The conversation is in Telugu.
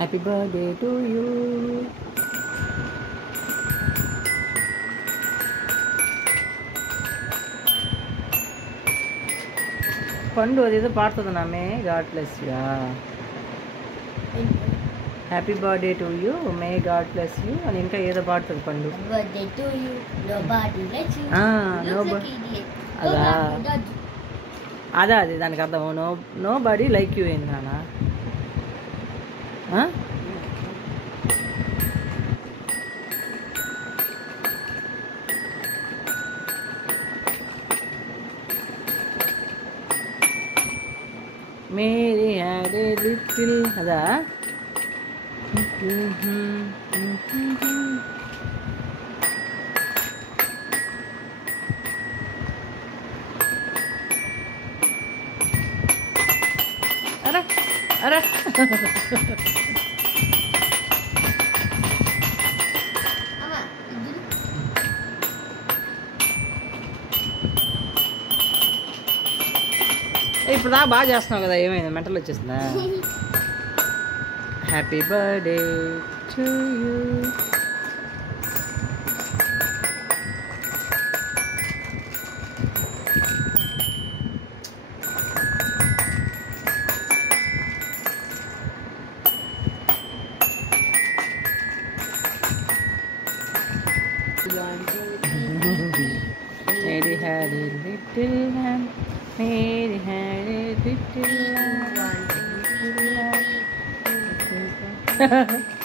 Happy birthday to you. పండు అదేదో పాడుతుంది నామే God bless you. Happy birthday to you, may God bless you అని ఇంకా ఏదో పాడుతుంది పండు. అదా అదా అది దానికి అర్థం. నో బడీ లైక్ యూ ఏంది నాన్న? మేరీ హ్యాడ్ ఏ లిటిల్ అదా? అరే అరే ఇప్పుడు దాకా బాగా చేస్తున్నావు కదా, ఏమైంది? మెంటల్ వచ్చేసిందా? Happy birthday to you. Mary had a little lamb. Mary had a little lamb.